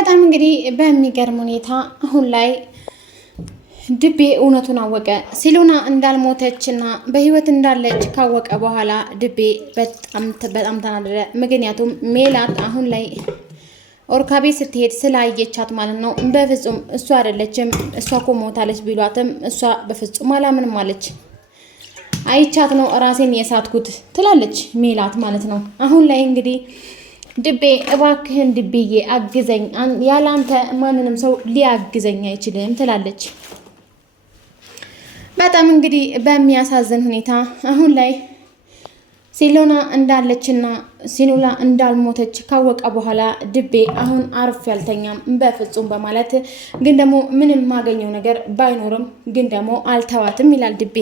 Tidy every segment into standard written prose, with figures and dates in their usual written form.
በጣም እንግዲህ በሚገርም ሁኔታ አሁን ላይ ድቤ እውነቱን አወቀ። ሲሉና እንዳልሞተችና በህይወት እንዳለች ካወቀ በኋላ ድቤ በጣም ተናደደ። ምክንያቱም ሜላት አሁን ላይ ኦርካ ቤት ስትሄድ ስላየቻት ማለት ነው። በፍጹም እሷ አይደለችም፣ እሷ እኮ ሞታለች ቢሏትም እሷ በፍጹም አላምንም አለች። አይቻት ነው ራሴን የሳትኩት ትላለች ሜላት ማለት ነው። አሁን ላይ እንግዲህ ድቤ እባክህን ድቤዬ አግዘኝ፣ ያላንተ ማንንም ሰው ሊያግዘኝ አይችልም ትላለች። በጣም እንግዲህ በሚያሳዝን ሁኔታ አሁን ላይ ሲሎና እንዳለችና ሲኖላ እንዳልሞተች ካወቀ በኋላ ድቤ አሁን አርፍ ያልተኛም በፍጹም በማለት ግን ደግሞ ምንም ማገኘው ነገር ባይኖርም ግን ደግሞ አልተዋትም ይላል ድቤ።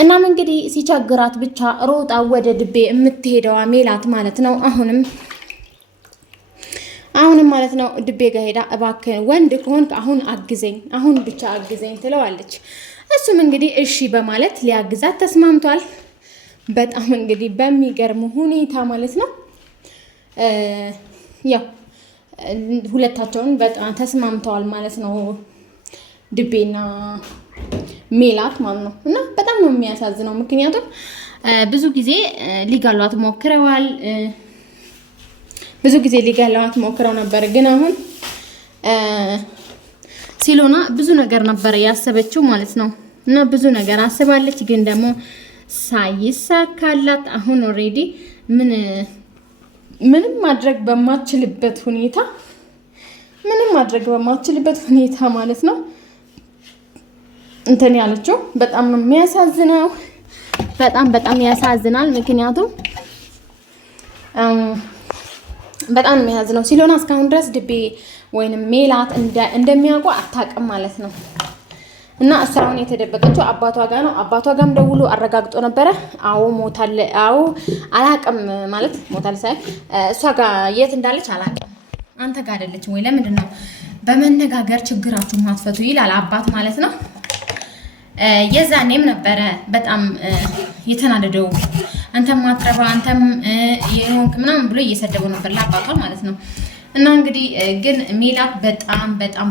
እናም እንግዲህ ሲቸግራት ብቻ ሮጣ ወደ ድቤ የምትሄደዋ ሜላት ማለት ነው። አሁንም ማለት ነው ድቤ ጋር ሄዳ እባክህን ወንድ ከሆንክ አሁን አግዘኝ፣ አሁን ብቻ አግዘኝ ትለዋለች። እሱም እንግዲህ እሺ በማለት ሊያግዛት ተስማምቷል። በጣም እንግዲህ በሚገርም ሁኔታ ማለት ነው ያው ሁለታቸውን በጣም ተስማምተዋል ማለት ነው ድቤና ሜላት ማለት ነው። እና በጣም ነው የሚያሳዝነው። ምክንያቱም ብዙ ጊዜ ሊጋሏት ሞክረዋል፣ ሞክረው ነበር። ግን አሁን ሲሎና ብዙ ነገር ነበር ያሰበችው ማለት ነው። እና ብዙ ነገር አስባለች፣ ግን ደግሞ ሳይሳካላት አሁን ኦሬዲ ምንም ማድረግ በማትችልበት ሁኔታ ማለት ነው እንትን ያለችው። በጣም ነው የሚያሳዝነው። በጣም ያሳዝናል። ምክንያቱም በጣም ነው የሚያሳዝነው። ሲሎና እስካሁን ድረስ ድቤ ወይንም ሜላት እንደሚያውቁ አታውቅም ማለት ነው። እና እሷን የተደበቀችው አባቷ ጋር ነው። አባቷ ጋርም ደውሎ አረጋግጦ ነበረ። አዎ ሞታለ፣ አዎ አላውቅም ማለት ሞታለ ሳይ እሷ ጋር የት እንዳለች አላውቅም። አንተ ጋር አይደለችም ወይ? ለምንድን ነው በመነጋገር ችግራችሁን ማትፈቱ? ይላል አባት ማለት ነው። የዛኔም ነበረ በጣም የተናደደው። አንተም ማትረባ፣ አንተም የሆንክ ምናምን ብሎ እየሰደበው ነበር ለአባቷ ማለት ነው። እና እንግዲህ ግን ሜላት በጣም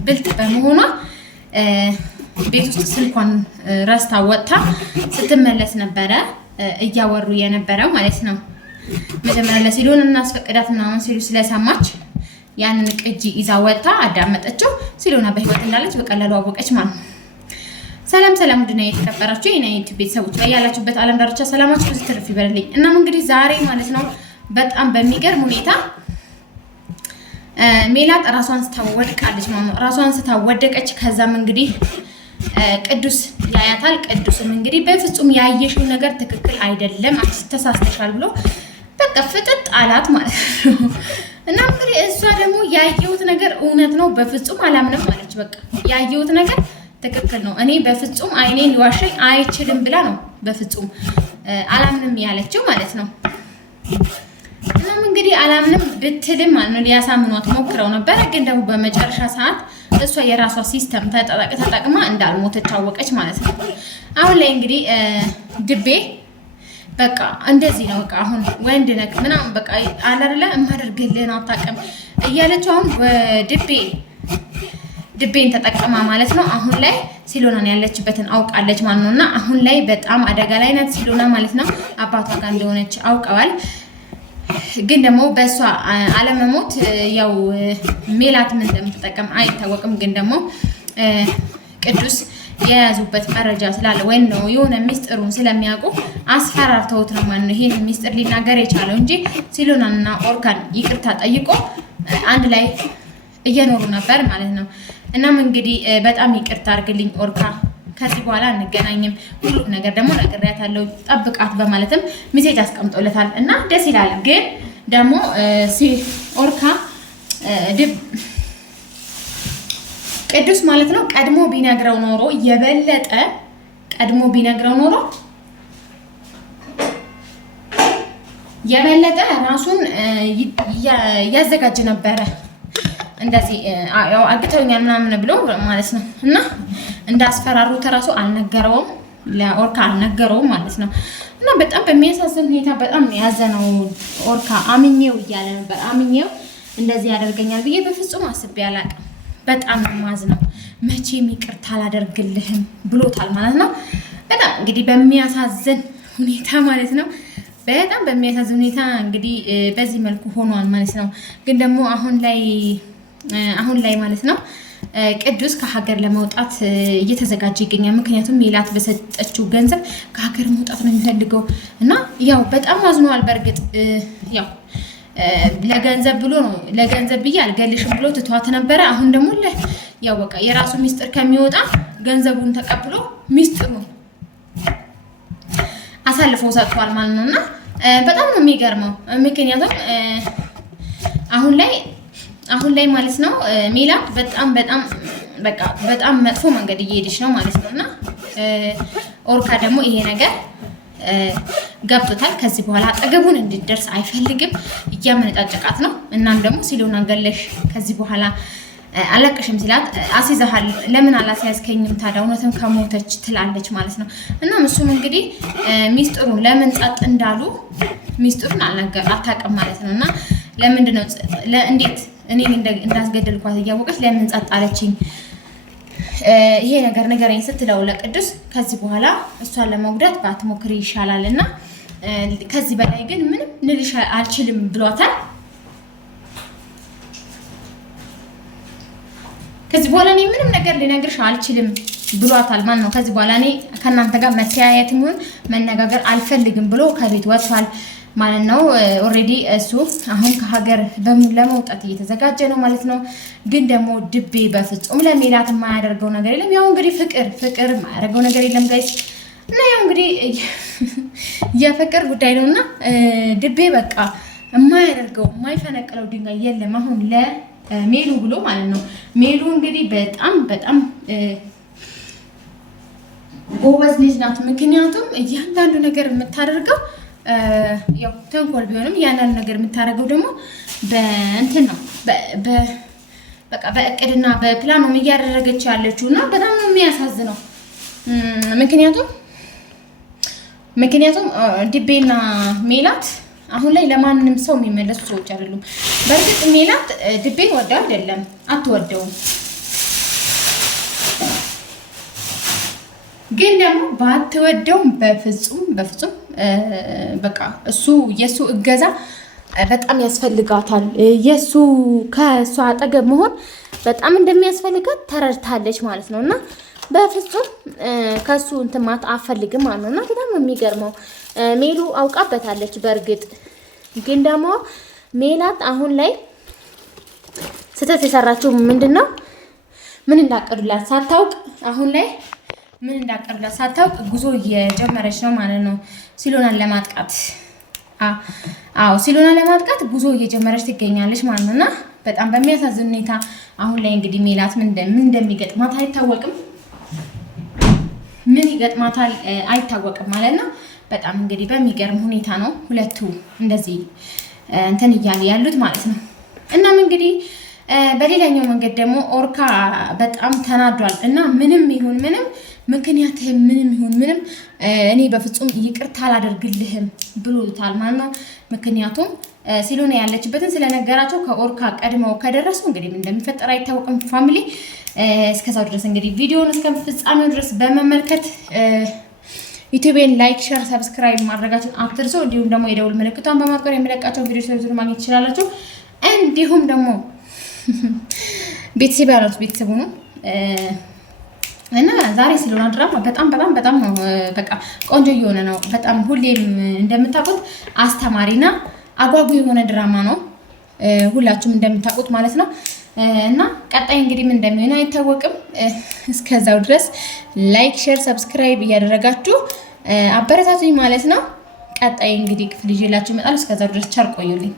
ብልጥ በመሆኗ ቤት ውስጥ ስልኳን ረስታ ወጥታ ስትመለስ ነበረ እያወሩ የነበረው ማለት ነው። መጀመሪያ ለሲሎን እናስፈቅዳት ምናምን ሲሉ ስለሰማች ያንን ቅጂ ይዛ ወጥታ አዳመጠችው። ሲሎና በህይወት እንዳለች በቀላሉ አወቀች ማለት ነው። ሰላም ውድና የተከበራችሁ የኔ ዩቲዩብ ቤተሰቦች ላይ ያላችሁበት ዓለም ዳርቻ ሰላማችሁ ብዙ ትርፍ ይበልልኝ። እናም እንግዲህ ዛሬ ማለት ነው በጣም በሚገርም ሁኔታ ሜላት ራሷን ስታወድቃለች ማለት ነው። ራሷን ስታወደቀች ከዛም እንግዲህ ቅዱስ ያያታል። ቅዱስም እንግዲህ በፍጹም ያየሽው ነገር ትክክል አይደለም፣ አንቺ ተሳስተሻል ብሎ በቃ ፍጥጥ አላት ማለት ነው። እና እንግዲህ እሷ ደግሞ ያየሁት ነገር እውነት ነው፣ በፍጹም አላምንም አለች። በቃ ያየሁት ነገር ትክክል ነው፣ እኔ በፍጹም አይኔን ሊዋሸኝ አይችልም ብላ ነው በፍጹም አላምንም ያለችው ማለት ነው። እናም እንግዲህ አላምንም ብትልም ማለት ነው ሊያሳምኗት ሞክረው ነበረ። ግን ደግሞ በመጨረሻ ሰዓት እሷ የራሷ ሲስተም ተጠቅማ እንዳልሞተች አወቀች ማለት ነው። አሁን ላይ እንግዲህ ድቤ በቃ እንደዚህ ነው፣ በቃ አሁን ወንድ ነክ ምናምን በቃ አላርለ የማደርግልህን አታውቅም እያለችው አሁን ድቤን ተጠቅማ ማለት ነው። አሁን ላይ ሲሎናን ያለችበትን አውቃለች ማለት ነው። እና አሁን ላይ በጣም አደጋ ላይ ናት ሲሎና ማለት ነው። አባቷ ጋር እንደሆነች አውቀዋል። ግን ደግሞ በእሷ አለመሞት ያው ሜላት ምን እንደምትጠቀም አይታወቅም። ግን ደግሞ ቅዱስ የያዙበት መረጃ ስላለ ወይም ነው የሆነ ሚስጥሩን ስለሚያውቁ አስፈራርተውት ነው ማለት ነው ይሄን ሚስጥር ሊናገር የቻለው እንጂ ሲሎናንና ኦርካን ይቅርታ ጠይቆ አንድ ላይ እየኖሩ ነበር ማለት ነው። እናም እንግዲህ በጣም ይቅርታ አድርግልኝ ኦርካ፣ ከዚህ በኋላ እንገናኝም፣ ሁሉም ነገር ደግሞ ነግሬያታለሁ፣ ጠብቃት በማለትም ሜሴጅ አስቀምጦለታል። እና ደስ ይላል። ግን ደግሞ ኦርካ ቅዱስ ማለት ነው ቀድሞ ቢነግረው ኖሮ የበለጠ ራሱን ያዘጋጅ ነበረ። እንደዚህ ያው አግተውኛል ምናምን ብሎ ማለት ነው። እና እንዳስፈራሩት ራሱ አልነገረውም፣ ለኦርካ አልነገረውም ማለት ነው። እና በጣም በሚያሳዝን ሁኔታ በጣም ያዘነው ኦርካ። አምኜው እያለ ነበር፣ አምኜው እንደዚህ ያደርገኛል ብዬ በፍጹም አስቤ አላውቅም። በጣም ማዝነው መቼም ይቅርታ አላደርግልህም ብሎታል ማለት ነው። በጣም እንግዲህ በሚያሳዝን ሁኔታ ማለት ነው። በጣም በሚያሳዝን ሁኔታ እንግዲህ በዚህ መልኩ ሆኗል ማለት ነው። ግን ደግሞ አሁን ላይ ማለት ነው ቅዱስ ከሀገር ለመውጣት እየተዘጋጀ ይገኛል። ምክንያቱም ሜላት በሰጠችው ገንዘብ ከሀገር መውጣት ነው የሚፈልገው እና ያው በጣም አዝኗል። በእርግጥ ያው ለገንዘብ ብሎ ነው ለገንዘብ ብዬ አልገልሽም ብሎ ትቷት ነበረ። አሁን ደግሞ ያው በቃ የራሱ ሚስጥር ከሚወጣ ገንዘቡን ተቀብሎ ሚስጥሩን አሳልፎ ሰጥቷል ማለት ነው እና በጣም ነው የሚገርመው። ምክንያቱም አሁን ላይ ማለት ነው ሜላት በጣም መጥፎ መንገድ እየሄደች ነው ማለት ነው እና ኦርካ ደግሞ ይሄ ነገር ገብቶታል። ከዚህ በኋላ አጠገቡን እንድትደርስ አይፈልግም። እያመነጫጨቃት ነው። እናም ደግሞ ሲሎን አንገለሽ ከዚህ በኋላ አለቅሽም ሲላት አስይዘሃል ለምን አላስያዝከኝም ታዲያ እውነትም ከሞተች ትላለች ማለት ነው። እናም እሱም እንግዲህ ሚስጥሩን ለምን ጸጥ እንዳሉ ሚስጥሩን አታውቅም ማለት ነው እና ለምንድን ነው እንዴት እኔ እንዳስገደልኳት እያወቀች ለምን ጸጥ አለችኝ ይሄ ነገር ንገረኝ ስትለው ለቅዱስ ከዚህ በኋላ እሷን ለመጉዳት ባትሞክሪ ይሻላል እና ከዚህ በላይ ግን ምንም ልልሽ አልችልም ብሏታል። ከዚህ በኋላ እኔ ምንም ነገር ልነግርሽ አልችልም ብሏታል። ማን ነው ከዚህ በኋላ እኔ ከእናንተ ጋር መተያየት ይሁን መነጋገር አልፈልግም ብሎ ከቤት ወጥቷል ማለት ነው። ኦልሬዲ እሱ አሁን ከሀገር ለመውጣት እየተዘጋጀ ነው ማለት ነው። ግን ደግሞ ድቤ በፍጹም ለሜላት የማያደርገው ነገር የለም። ያው እንግዲህ ፍቅር የማያደርገው ነገር የለም ጋይስ እና ያው እንግዲህ የፍቅር ጉዳይ ነውና ድቤ በቃ የማያደርገው የማይፈነቅለው ድንጋይ የለም አሁን ለሜሉ ብሎ ማለት ነው። ሜሉ እንግዲህ በጣም ጎበዝ ልጅ ናት። ምክንያቱም እያንዳንዱ ነገር የምታደርገው ያው ተንኮል ቢሆንም እያንዳንዱ ነገር የምታደርገው ደግሞ በእንትን ነው በቃ በእቅድና በፕላን ነው እያደረገች ያለችው እና በጣም ነው የሚያሳዝነው። ምክንያቱም ድቤና ሜላት አሁን ላይ ለማንም ሰው የሚመለሱ ሰዎች አይደሉም። በእርግጥ ሜላት ድቤን ወደው አይደለም አትወደውም፣ ግን ደግሞ ባትወደውም በፍጹም በቃ የሱ እገዛ በጣም ያስፈልጋታል። ከእሷ አጠገብ መሆን በጣም እንደሚያስፈልጋት ተረድታለች ማለት ነው እና በፍጹም ከሱ እንትማት አፈልግም ማለት ነው እና በጣም የሚገርመው ሜሉ አውቃበታለች። በእርግጥ ግን ደግሞ ሜላት አሁን ላይ ስህተት የሰራችው ምንድነው? ምን እንዳቀዱላት ሳታውቅ አሁን ላይ ምን እንዳቀዱላት ሳታውቅ ጉዞ እየጀመረች ነው ማለት ነው ሲሎናን ለማጥቃት። ሲሎናን ለማጥቃት ጉዞ እየጀመረች ትገኛለች ማለት ነው እና በጣም በሚያሳዝን ሁኔታ አሁን ላይ እንግዲህ ሜላት ምን እንደሚገጥማት አይታወቅም። ምን ይገጥማታል አይታወቅም ማለት ነው። በጣም እንግዲህ በሚገርም ሁኔታ ነው ሁለቱ እንደዚህ እንትን እያሉ ያሉት ማለት ነው። እናም እንግዲህ በሌላኛው መንገድ ደግሞ ኦርካ በጣም ተናዷል እና ምንም ይሁን ምንም ምክንያትህ ምንም ይሁን ምንም እኔ በፍጹም ይቅርታ አላደርግልህም ብሎታል ማለት ነው። ምክንያቱም ሲሎና ያለችበትን ስለነገራቸው ከኦርካ ቀድመው ከደረሱ እንግዲህ ምን እንደሚፈጠር አይታወቅም። ፋሚሊ እስከዛው ድረስ እንግዲህ ቪዲዮውን እስከ ፍጻሜው ድረስ በመመልከት ዩቲዩብን ላይክ፣ ሼር፣ ሰብስክራይብ ማድረጋችሁን አትርሱ። እንዲሁም ደግሞ የደውል ምልክቷን በማጥቆር የሚለቃቸው ቪዲዮዎች ስለዚህ ማግኘት ትችላላችሁ። እንዲሁም ደግሞ ቤተሰብ ያሉት ቤተሰቡ ነው እና ዛሬ ሲሎና ድራማ በጣም ነው በቃ ቆንጆ እየሆነ ነው። በጣም ሁሌም እንደምታውቁት አስተማሪና አጓጉ የሆነ ድራማ ነው ሁላችሁም እንደምታውቁት ማለት ነው። እና ቀጣይ እንግዲህ ምን እንደሚሆን አይታወቅም። እስከዛው ድረስ ላይክ፣ ሼር፣ ሰብስክራይብ እያደረጋችሁ አበረታቱኝ ማለት ነው። ቀጣይ እንግዲህ ክፍል ይዤላችሁ እመጣለሁ። እስከዛው ድረስ ቸር ቆዩልኝ።